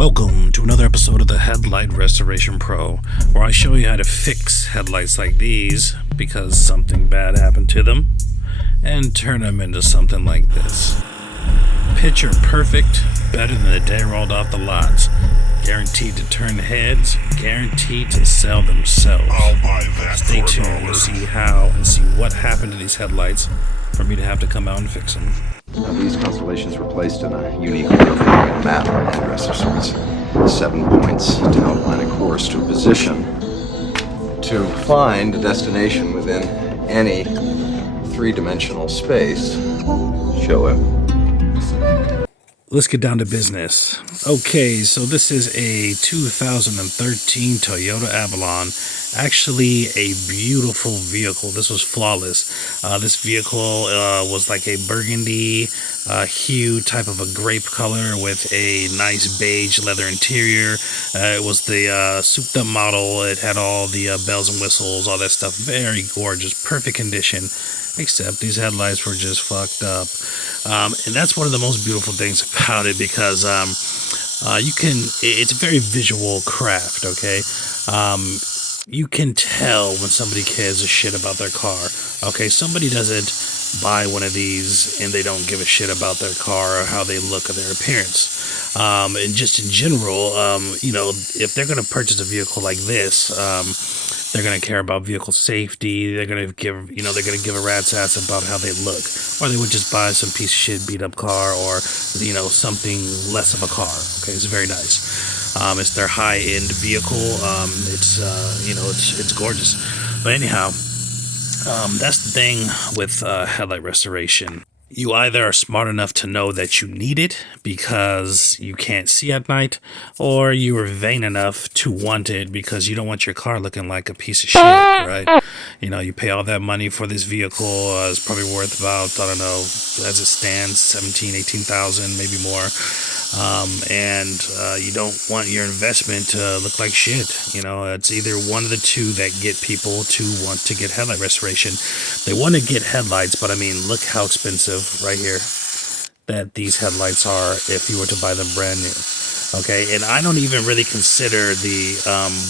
Welcome to another episode of the Headlight Restoration Pro, where I show you how to fix headlights like these because something bad happened to them and turn them into something like this. Picture perfect, better than the day rolled off the lots. Guaranteed to turn heads, guaranteed to sell themselves. I'll buy that. Stay tuned to see how and see what happened to these headlights for me to have to come out and fix them. Now, these constellations were placed in a unique format map addressor series. 7 points to outline a course to a position to find a destination within any three-dimensional space. Show it. Let's get down to business. Okay, so this is a 2013 Toyota Avalon. Actually, a beautiful vehicle. This was flawless. This vehicle was like a burgundy hue, type of a grape color with a nice beige leather interior. It was the souped up model. It had all the bells and whistles, all that stuff. Very gorgeous, perfect condition. Except these headlights were just fucked up. And that's one of the most beautiful things about it because it's a very visual craft, okay? You can tell when somebody cares a shit about their car. Okay, somebody doesn't buy one of these and they don't give a shit about their car or how they look or their appearance. And just in general, if they're going to purchase a vehicle like this, they're going to care about vehicle safety. They're going to give a rat's ass about how they look. Or they would just buy some piece of shit beat up car or, something less of a car. Okay, it's very nice. It's their high-end vehicle. It's gorgeous. But anyhow, that's the thing with headlight restoration. You either are smart enough to know that you need it because you can't see at night, or you are vain enough to want it because you don't want your car looking like a piece of shit, right? You pay all that money for this vehicle. It's probably worth about, I don't know, as it stands, 17,000, 18,000, maybe more. And you don't want your investment to look like shit. It's either one of the two that get people to want to get headlight restoration. They want to get headlights, but I mean, look how expensive right here that these headlights are if you were to buy them brand new. Okay, and I don't even really consider the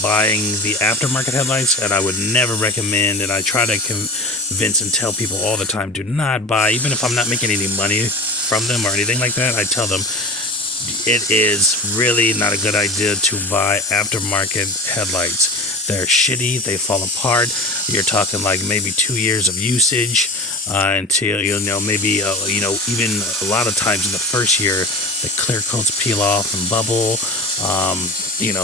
buying the aftermarket headlights, and I would never recommend, and I try to convince and tell people all the time, do not buy, even if I'm not making any money from them or anything like that. I tell them it is really not a good idea to buy aftermarket headlights. They're shitty, they fall apart. You're talking like maybe 2 years of usage until, maybe, even a lot of times in the first year, the clear coats peel off and bubble.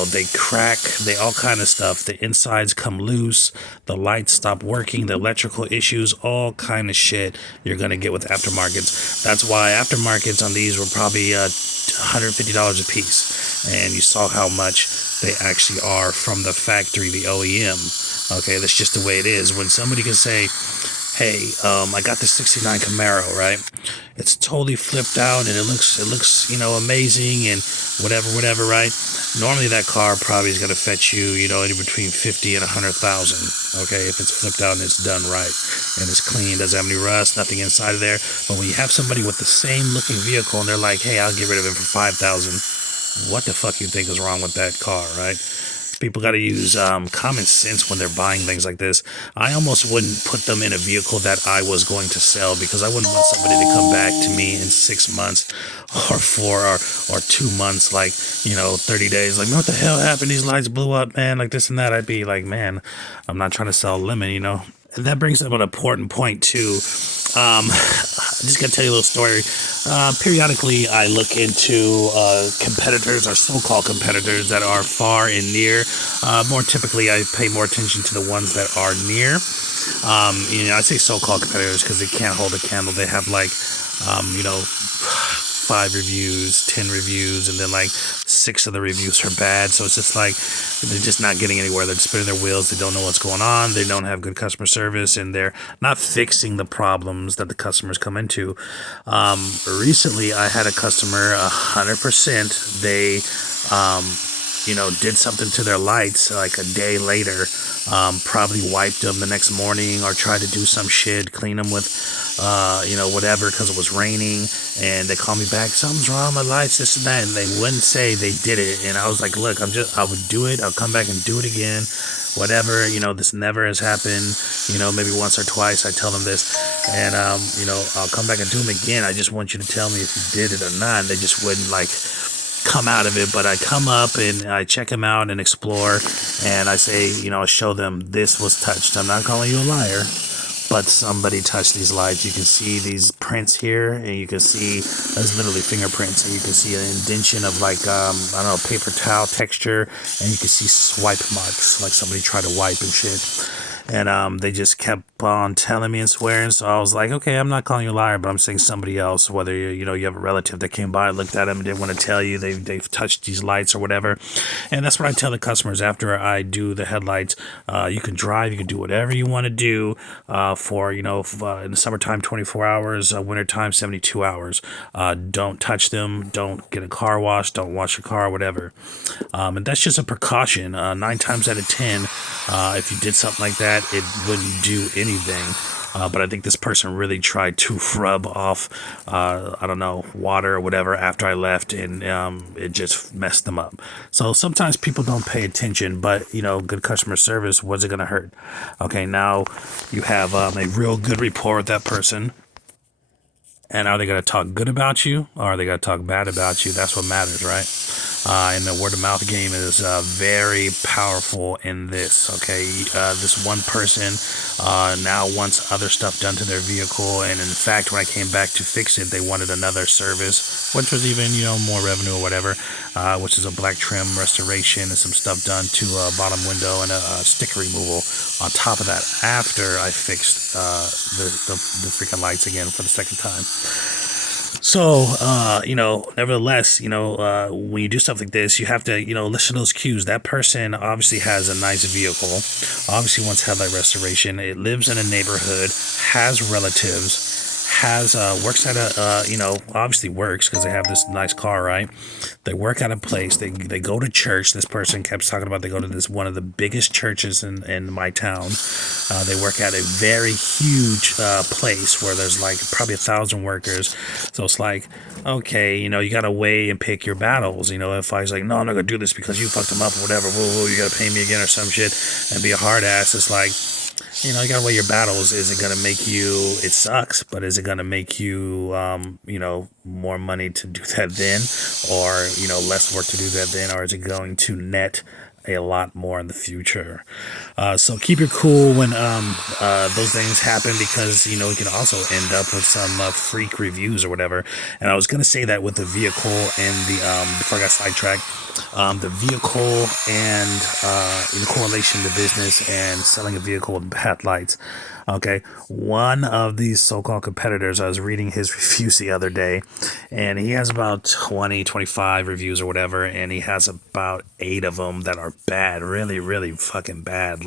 They crack, all kind of stuff. The insides come loose, the lights stop working, the electrical issues, all kind of shit you're going to get with aftermarkets. That's why aftermarkets on these were probably $150 a piece. And you saw how much they actually are from the factory, the OEM. Okay, that's just the way it is. When somebody can say, hey, I got this 69 Camaro, right? It's totally flipped out and it looks, amazing and whatever, right? Normally that car probably is going to fetch you, anywhere between 50 and 100,000, okay? If it's flipped out and it's done right and it's clean, doesn't have any rust, nothing inside of there. But when you have somebody with the same looking vehicle and they're like, hey, I'll get rid of it for 5,000, what the fuck you think is wrong with that car, right? People got to use common sense when they're buying things like this. I almost wouldn't put them in a vehicle that I was going to sell because I wouldn't want somebody to come back to me in 6 months or 4 or 2 months, 30 days. Like, what the hell happened? These lights blew up, man, like this and that. I'd be like, man, I'm not trying to sell a lemon, And that brings up an important point, too. I'm just going to tell you a little story. Periodically, I look into competitors or so-called competitors that are far and near. More typically, I pay more attention to the ones that are near. I say so-called competitors because they can't hold a candle. They have 5 reviews, 10 reviews, and then 6 of the reviews are bad. So it's just they're just not getting anywhere. They're spinning their wheels. They don't know what's going on. They don't have good customer service, and they're not fixing the problems that the customers come into. Recently, I had a customer, 100%. They, did something to their lights like a day later. Probably wiped them the next morning or tried to do some shit, clean them with whatever, because it was raining, and they called me back, something's wrong with my lights, this and that, and they wouldn't say they did it. And I was like, look, I would do it, I'll come back and do it again, whatever, this never has happened, maybe once or twice I tell them this, and I'll come back and do them again. I just want you to tell me if you did it or not. And they just wouldn't come out of it. But I come up and I check them out and explore, and I say, I show them this was touched. I'm not calling you a liar, but somebody touched these lights. You can see these prints here, and you can see that's literally fingerprints, and you can see an indentation of paper towel texture, and you can see swipe marks, like somebody tried to wipe and shit. And they just kept on telling me and swearing. So I was like, okay, I'm not calling you a liar, but I'm saying somebody else, whether you have a relative that came by, looked at them, and didn't want to tell you they've touched these lights or whatever. And that's what I tell the customers after I do the headlights. You can drive, you can do whatever you want to do for in the summertime 24 hours, wintertime 72 hours. Don't touch them, don't get a car wash, don't wash your car, whatever. And that's just a precaution. 9 times out of 10, if you did something like that, it wouldn't do anything. But I think this person really tried to rub off, water or whatever after I left, and it just messed them up. So sometimes people don't pay attention, but, good customer service, what's it going to hurt? Okay, now you have a real good rapport with that person. And are they going to talk good about you, or are they going to talk bad about you? That's what matters, right? And the word of mouth game is very powerful in this. Okay, this one person now wants other stuff done to their vehicle, and in fact, when I came back to fix it, they wanted another service, which was even more revenue or whatever, which is a black trim restoration and some stuff done to a bottom window and a sticker removal on top of that after I fixed the freaking lights again for the second time. So, nevertheless, when you do stuff like this, you have to, listen to those cues. That person obviously has a nice vehicle, obviously wants headlight restoration. It lives in a neighborhood, has relatives, works at a, obviously works because they have this nice car, right? They work at a place. They go to church. This person kept talking about they go to this one of the biggest churches in my town. They work at a very huge place where there's probably 1,000 workers. So it's like, okay, you got to weigh and pick your battles. If I was like, no, I'm not going to do this because you fucked them up or whatever. Whoa, you got to pay me again or some shit and be a hard ass. It's like, you got to weigh your battles. Is it going to make you, it sucks, but is it going to make you, more money to do that then, or, less work to do that then, or is it going to net a lot more in the future? So keep your cool when those things happen, because it can also end up with some freak reviews or whatever. And I was gonna say that with the vehicle and the before I got sidetracked, the vehicle and in correlation to business and selling a vehicle with bad lights. Okay, one of these so-called competitors, I was reading his reviews the other day, and he has about 25 reviews or whatever, and he has about 8 of them that are bad, really, really fucking bad.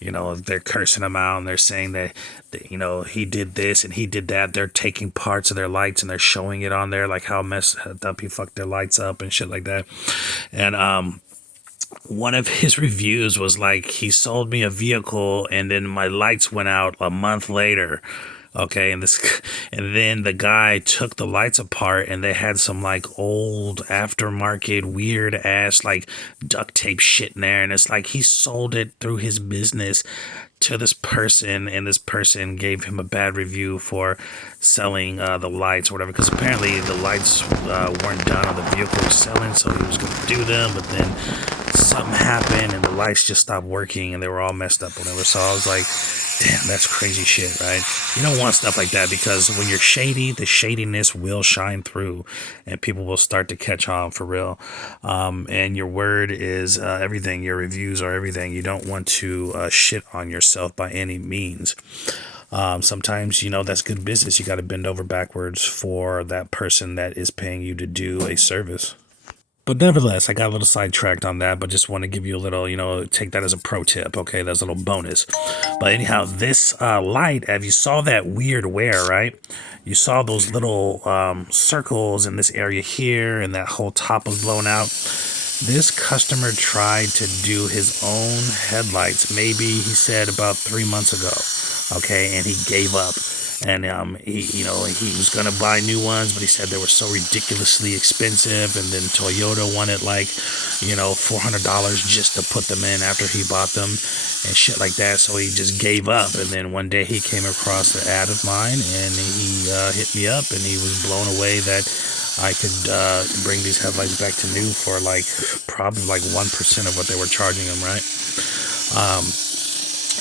They're cursing him out, and they're saying that, he did this and he did that. They're taking parts of their lights and they're showing it on there, like how messed up he fucked their lights up and shit like that. And one of his reviews was like, he sold me a vehicle and then my lights went out a month later. Okay, and then the guy took the lights apart and they had some old aftermarket weird ass duct tape shit in there, and it's like he sold it through his business to this person, and this person gave him a bad review for selling the lights or whatever, because apparently the lights weren't done on the vehicle he was selling, so he was going to do them, but then something happened and the lights just stopped working and they were all messed up or whatever. So I was like, damn, that's crazy shit, right? You don't want stuff like that, because when you're shady, the shadiness will shine through and people will start to catch on for real. And your word is everything. Your reviews are everything. You don't want to shit on yourself by any means. Sometimes, that's good business. You got to bend over backwards for that person that is paying you to do a service. But nevertheless, I got a little sidetracked on that, but just want to give you a little, take that as a pro tip, okay? That's a little bonus. But anyhow, this light, if you saw that weird wear, right? You saw those little circles in this area here, and that whole top was blown out. This customer tried to do his own headlights, maybe he said about 3 months ago, okay? And he gave up. and he was gonna buy new ones, but he said they were so ridiculously expensive, and then Toyota wanted like $400 just to put them in after he bought them and shit like that. So he just gave up, and then one day he came across the ad of mine, and he hit me up, and he was blown away that I could bring these headlights back to new for like probably like 1% of what they were charging them, right?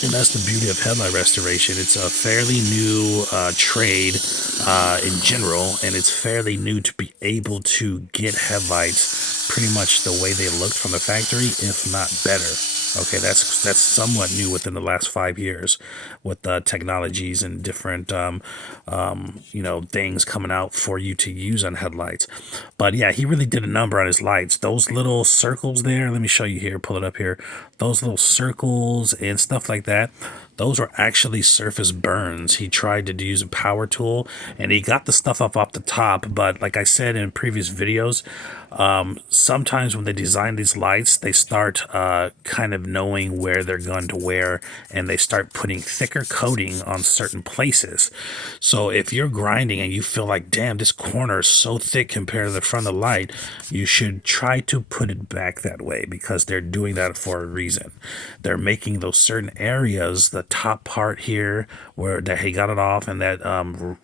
And that's the beauty of headlight restoration. It's a fairly new trade in general, and it's fairly new to be able to get headlights pretty much the way they looked from the factory, if not better. Okay, that's somewhat new within the last 5 years, with technologies and different things coming out for you to use on headlights. But yeah, he really did a number on his lights. Those little circles there, let me show you here, pull it up here. Those little circles and stuff like that, those were actually surface burns. He tried to use a power tool and he got the stuff up off the top, but like I said in previous videos, sometimes when they design these lights, they start kind of knowing where they're going to wear, and they start putting thicker coating on certain places. So if you're grinding and you feel like, damn, this corner is so thick compared to the front of the light, you should try to put it back that way, because they're doing that for a reason. They're making those certain areas, the top part here where that he got it off, and that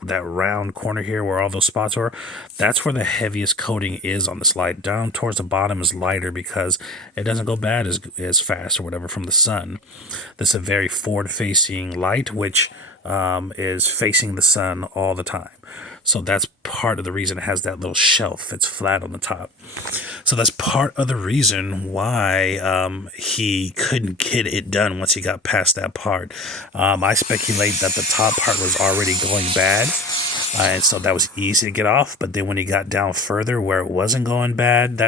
that round corner here where all those spots were, that's where the heaviest coating is on this light. Down towards the bottom is lighter because it doesn't go bad as fast or whatever from the sun. This is a very forward facing light, which is facing the sun all the time. So that's part of the reason it has that little shelf. It's flat on the top. So that's part of the reason why he couldn't get it done once he got past that part. I speculate that the top part was already going bad. And so that was easy to get off. But then when he got down further where it wasn't going bad,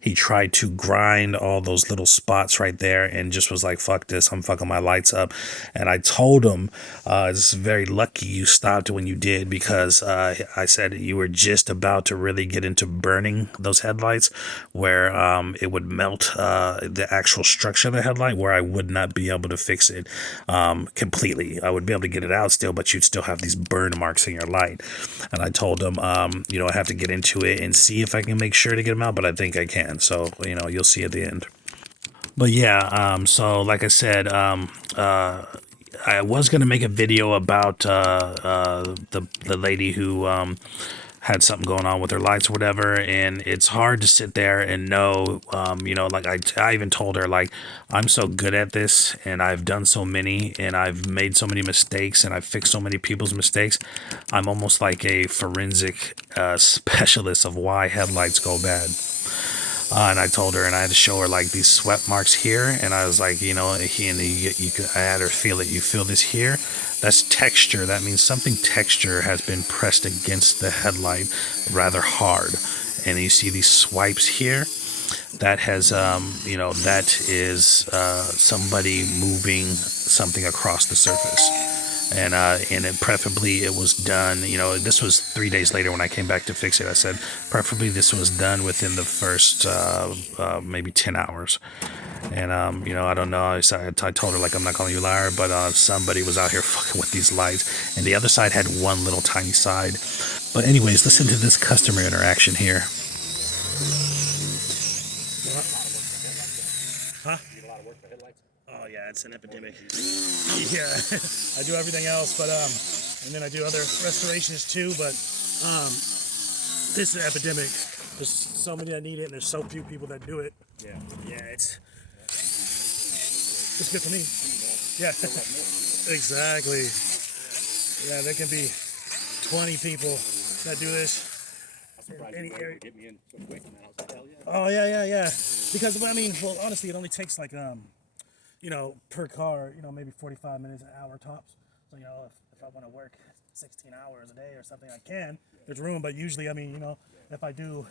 he tried to grind all those little spots right there and just was like, fuck this, I'm fucking my lights up. And I told him, it's very lucky you stopped when you did, because I said you were just about to really get into burning those headlights where it would melt the actual structure of the headlight, where I would not be able to fix it completely. I would be able to get it out still, but you'd still have these burn marks in your light. And I told him, I have to get into it and see if I can make sure to get them out, but I think I can. So, you'll see at the end. But yeah, so like I said, I was going to make a video about the lady who had something going on with her lights or whatever, and it's hard to sit there and know, like I even told her, like, I'm so good at this, and I've done so many, and I've made so many mistakes, and I've fixed so many people's mistakes. I'm almost like a forensic specialist of why headlights go bad. And I told her, and I had to show her like these sweat marks here, and I was like, I had her feel it. You feel this here? That's texture. That means something texture has been pressed against the headlight rather hard. And you see these swipes here. That has, that is somebody moving something across the surface. And preferably it was done, this was 3 days later when I came back to fix it. I said, preferably this was done within the first maybe 10 hours. And, I don't know. I told her, like, I'm not calling you a liar, but somebody was out here fucking with these lights. And the other side had one little tiny side. But anyways, listen to this customer interaction here. Huh? Oh yeah, it's an epidemic. Yeah, I do everything else, but and then I do other restorations too. But this is an epidemic. There's so many that need it, and there's so few people that do it. Yeah, it's good for me. Yeah, exactly. Yeah, there can be 20 people that do this. In any area. Get me in so quick, man. I was like, hell yeah. Oh yeah. Because well, honestly, it only takes like per car, maybe 45 minutes, an hour tops. So, if I want to work 16 hours a day or something, I can. There's room, but usually, if I do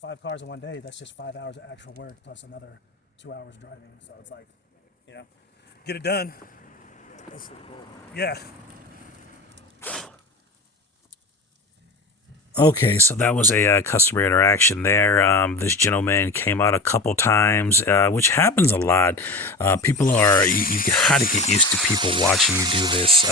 5 cars in one day, that's just 5 hours of actual work plus another 2 hours driving. So it's like, get it done. Yeah. Okay, so that was a customer interaction there. This gentleman came out a couple times, which happens a lot. People are, you got to get used to people watching you do this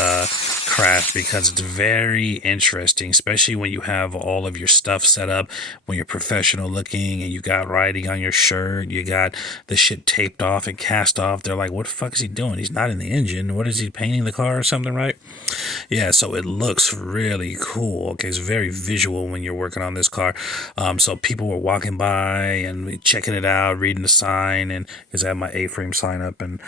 craft because it's very interesting, especially when you have all of your stuff set up, when you're professional looking and you got writing on your shirt, you got the shit taped off and cast off. They're like, what the fuck is he doing? He's not in the engine. What is he, painting the car or something, right? Yeah, so it looks really cool. Okay, it's very visual when you're working on this car. So people were walking by and checking it out, reading the sign, and because I have my A-frame sign up, and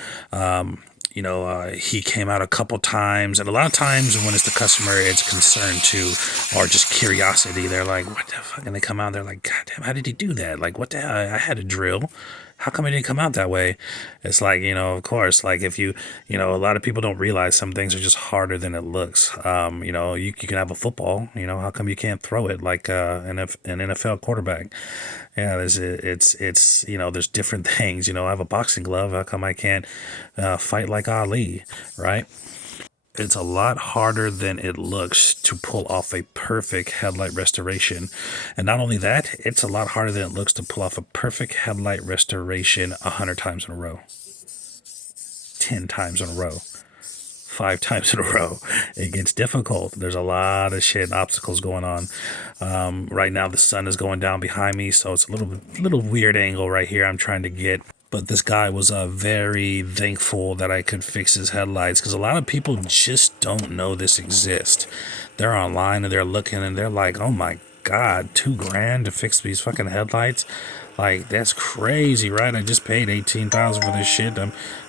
he came out a couple times, and a lot of times when it's the customer, it's concern too, or just curiosity. They're like, "What the fuck?" And they come out, they're like, "God damn, how did he do that? Like, what the hell? I had a drill. How come it didn't come out that way?" It's like, of course, like if a lot of people don't realize some things are just harder than it looks. You can have a football, how come you can't throw it like an NFL quarterback? Yeah, there's different things. I have a boxing glove. How come I can't fight like Ali, right? It's a lot harder than it looks to pull off a perfect headlight restoration. And not only that, it's a lot harder than it looks to pull off a perfect headlight restoration 100 times in a row, 10 times in a row, 5 times in a row. It gets difficult. There's a lot of shit, obstacles going on. Right now, the sun is going down behind me, so it's a little weird angle right here I'm trying to get. But this guy was very thankful that I could fix his headlights, because a lot of people just don't know this exists. They're online and they're looking and they're like, oh my God, $2,000 to fix these fucking headlights? Like, that's crazy, right? I just paid $18,000 for this shit.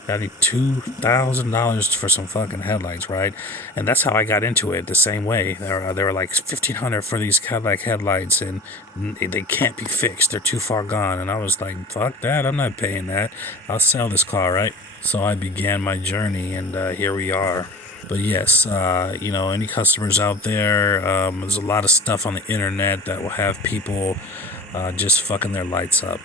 I need $2,000 for some fucking headlights, right? And that's how I got into it, the same way. They were like $1,500 for these Cadillac headlights, and they can't be fixed. They're too far gone. And I was like, fuck that. I'm not paying that. I'll sell this car, right? So I began my journey, and here we are. But yes, any customers out there, there's a lot of stuff on the internet that will have people just fucking their lights up.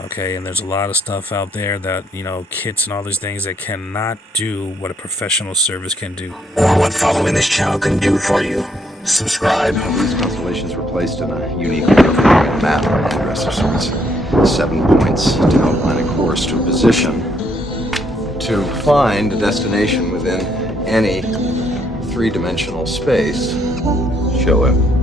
Okay, and there's a lot of stuff out there that, kits and all these things that cannot do what a professional service can do. Or what following this channel can do for you. Subscribe. These constellations were placed in a unique order map addresser sorts. 7 points to outline a course to a position. To find a destination within any three-dimensional space, show it.